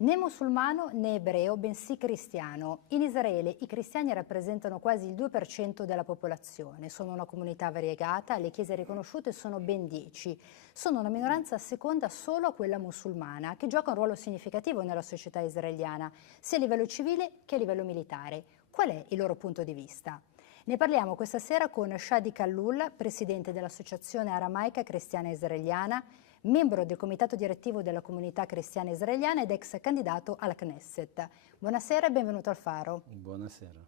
Né musulmano né ebreo, bensì cristiano. In Israele i cristiani rappresentano quasi il 2% della popolazione. Sono una comunità variegata, le chiese riconosciute sono ben 10. Sono una minoranza seconda solo a quella musulmana, che gioca un ruolo significativo nella società israeliana, sia a livello civile che a livello militare. Qual è il loro punto di vista? Ne parliamo questa sera con Shadi Khalloul, presidente dell'Associazione Aramaica Cristiana Israeliana, membro del comitato direttivo della comunità cristiana israeliana ed ex candidato alla Knesset. Buonasera e benvenuto al Faro. Buonasera.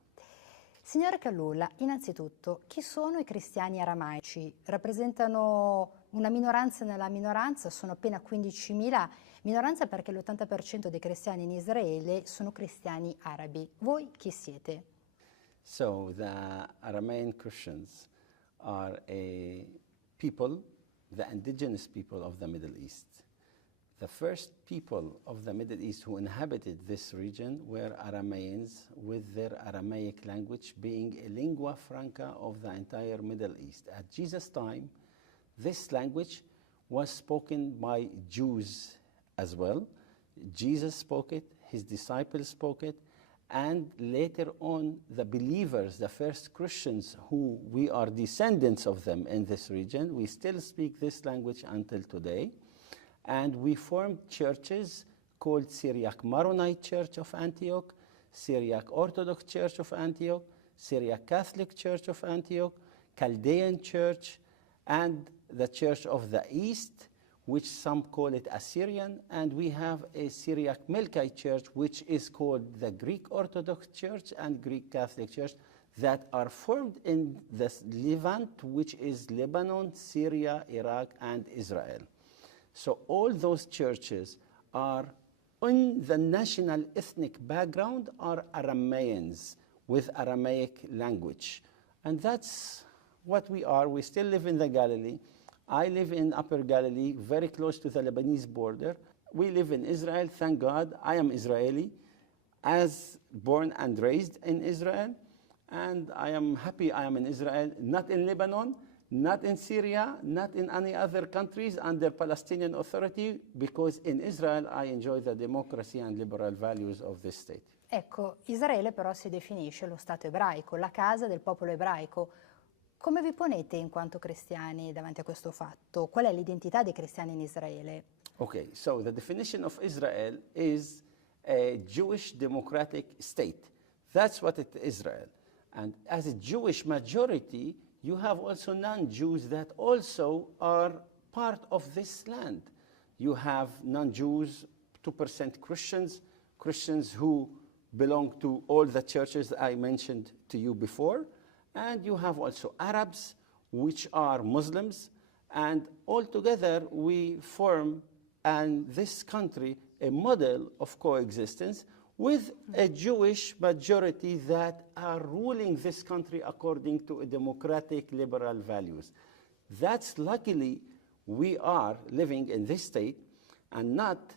Signora Khalloul, innanzitutto, chi sono i cristiani aramaici? Rappresentano una minoranza nella minoranza, sono appena 15.000, minoranza perché l'80% dei cristiani in Israele sono cristiani arabi. Voi chi siete? So the Aramean Christians are a people, the indigenous people of the Middle East. The first people of the Middle East who inhabited this region were Arameans, with their Aramaic language being a lingua franca of the entire Middle East. At Jesus' time, this language was spoken by Jews as well. Jesus spoke it, his disciples spoke it, and later on the believers, the first Christians who we are descendants of them in this region, we still speak this language until today. And we formed churches called Syriac Maronite Church of Antioch, Syriac Orthodox Church of Antioch, Syriac Catholic Church of Antioch, Chaldean Church, and the Church of the East, which some call it Assyrian, and we have a Syriac Melkite Church, which is called the Greek Orthodox Church and Greek Catholic Church, that are formed in the Levant, which is Lebanon, Syria, Iraq, and Israel. So all those churches are, in the national ethnic background, are Arameans with Aramaic language. And that's what we are. We still live in the Galilee. I live in Upper Galilee, very close to the Lebanese border. We live in Israel, thank God. I am Israeli, as born and raised in Israel. And I am happy I am in Israel, not in Lebanon, not in Syria, not in any other countries under Palestinian Authority, because in Israel I enjoy the democracy and liberal values of this state. Ecco, Israele però si definisce lo Stato ebraico, la casa del popolo ebraico. Come vi ponete in quanto cristiani davanti a questo fatto? Qual è l'identità dei cristiani in Israele? Okay, so the definition of Israel is a Jewish democratic state. That's what it is, Israel. And as a Jewish majority, you have also non-Jews that also are part of this land. You have non-Jews, 2% Christians, Christians who belong to all the churches I mentioned to you before. And you have also Arabs, which are Muslims, and altogether we form, in this country, a model of coexistence with a Jewish majority that are ruling this country according to a democratic liberal values. That's luckily we are living in this state and not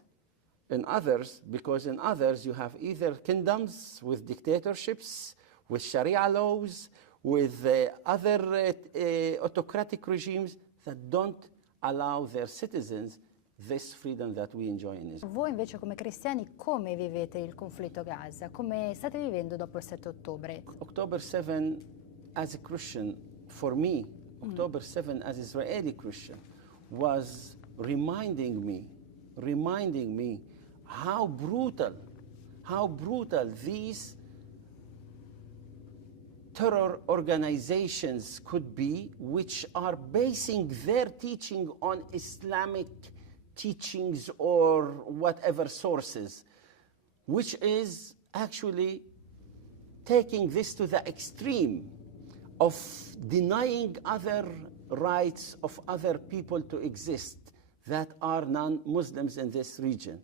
in others, because in others you have either kingdoms with dictatorships, with Sharia laws, with other autocratic regimes that don't allow their citizens this freedom that we enjoy in Israel. Voi invece come cristiani come vivete il conflitto a Gaza? Come state vivendo dopo il 7 ottobre? October 7 as a Christian, for me, October 7 as Israeli Christian was reminding me how brutal these terror organizations could be, which are basing their teaching on Islamic teachings or whatever sources, which is actually taking this to the extreme of denying other rights of other people to exist that are non-Muslims in this region.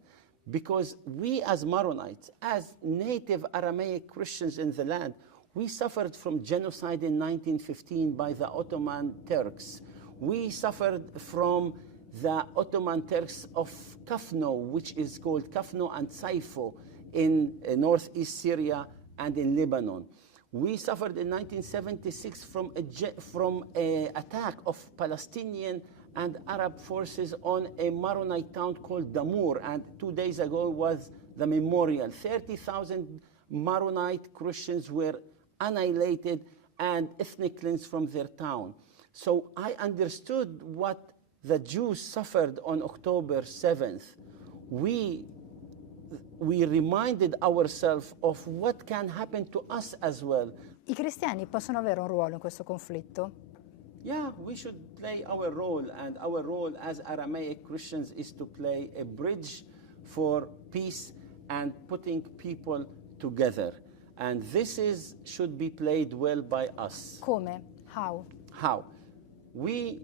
Because we as Maronites, as native Aramaic Christians in the land, we suffered from genocide in 1915 by the Ottoman Turks. We suffered from the Ottoman Turks of Kafno, which is called Kafno and Saifo in northeast Syria and in Lebanon. We suffered in 1976 from an attack of Palestinian and Arab forces on a Maronite town called Damour, and 2 days ago was the memorial. 30,000 Maronite Christians were annihilated and ethnic cleansed from their town. So I understood what the Jews suffered on October 7th. We reminded ourselves of what can happen to us as well. I cristiani possono avere un ruolo in questo conflitto? Yeah, we should play our role, and our role as Aramaic Christians is to play a bridge for peace and putting people together. And this should be played well by us. Come? How? How? We,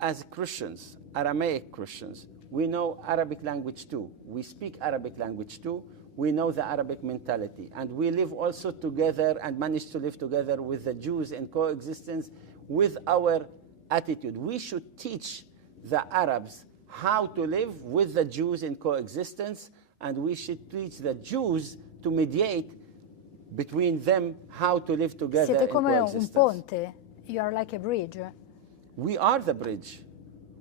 as Christians, Aramaic Christians, we know Arabic language too. We speak Arabic language too. We know the Arabic mentality. And we live also together and manage to live together with the Jews in coexistence with our attitude. We should teach the Arabs how to live with the Jews in coexistence, and we should teach the Jews to mediate between them how to live together Siete in come un coexistence. ponte. You are like a bridge. We are the bridge.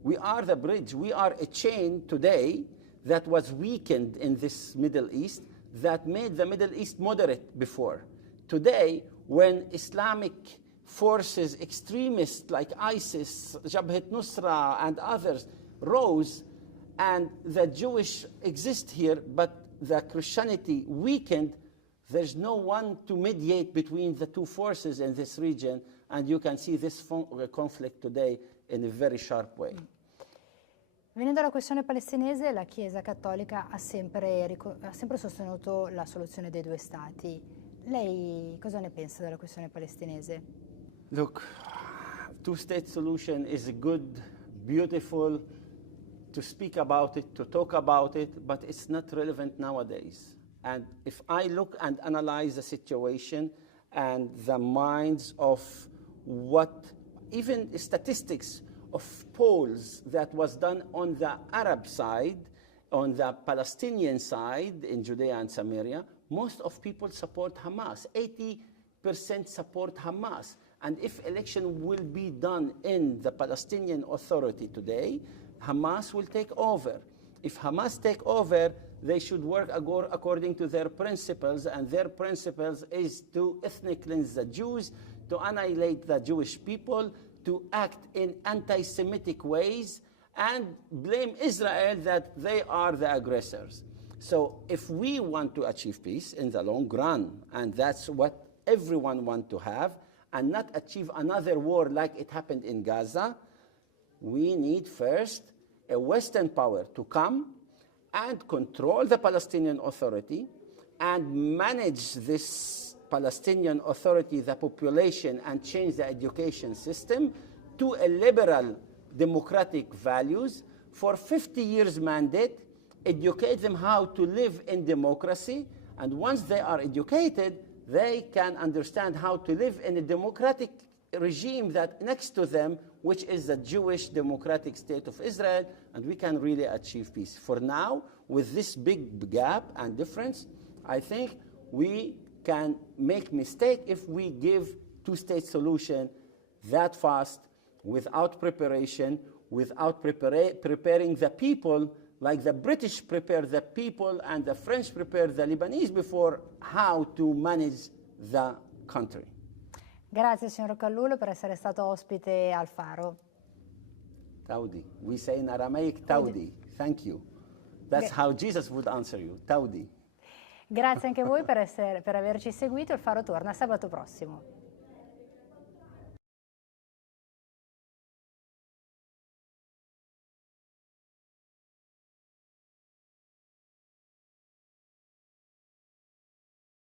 We are the bridge. We are a chain today that was weakened in this Middle East that made the Middle East moderate before. Today, when Islamic forces, extremists like ISIS, Jabhat Nusra, and others rose, and the Jewish exist here, but the Christianity weakened, there's no one to mediate between the two forces in this region, and you can see this conflict today in a very sharp way. Venendo alla questione palestinese, la Chiesa Cattolica ha sempre sostenuto la soluzione dei due stati. Lei cosa ne pensa della questione palestinese? Look, two-state solution is good, beautiful, to speak about it, to talk about it, but it's not relevant nowadays. And if I look and analyze the situation and the minds of what, even statistics of polls that was done on the Arab side, on the Palestinian side in Judea and Samaria, most of people support Hamas. 80% support Hamas. And if election will be done in the Palestinian Authority today, Hamas will take over. If Hamas take over, they should work according to their principles, and their principles is to ethnic cleanse the Jews, to annihilate the Jewish people, to act in anti-Semitic ways, and blame Israel that they are the aggressors. So if we want to achieve peace in the long run, and that's what everyone wants to have, and not achieve another war like it happened in Gaza, we need first a Western power to come and control the Palestinian Authority and manage this Palestinian Authority, the population, and change the education system to a liberal democratic values for 50 years mandate, educate them how to live in democracy, and once they are educated, they can understand how to live in a democratic regime that next to them, which is the Jewish democratic state of Israel, and we can really achieve peace. For now, with this big gap and difference, I think we can make mistake if we give two-state solution that fast, without preparation, without preparing the people, like the British prepared the people and the French prepared the Lebanese before how to manage the country. Grazie signor Kh'lloul per essere stato ospite al Faro. Taudi. We say in Aramaic, Taudi. Thank you. That's how Jesus would answer you. Taudi. Grazie anche a voi per averci seguito. Il Faro torna sabato prossimo.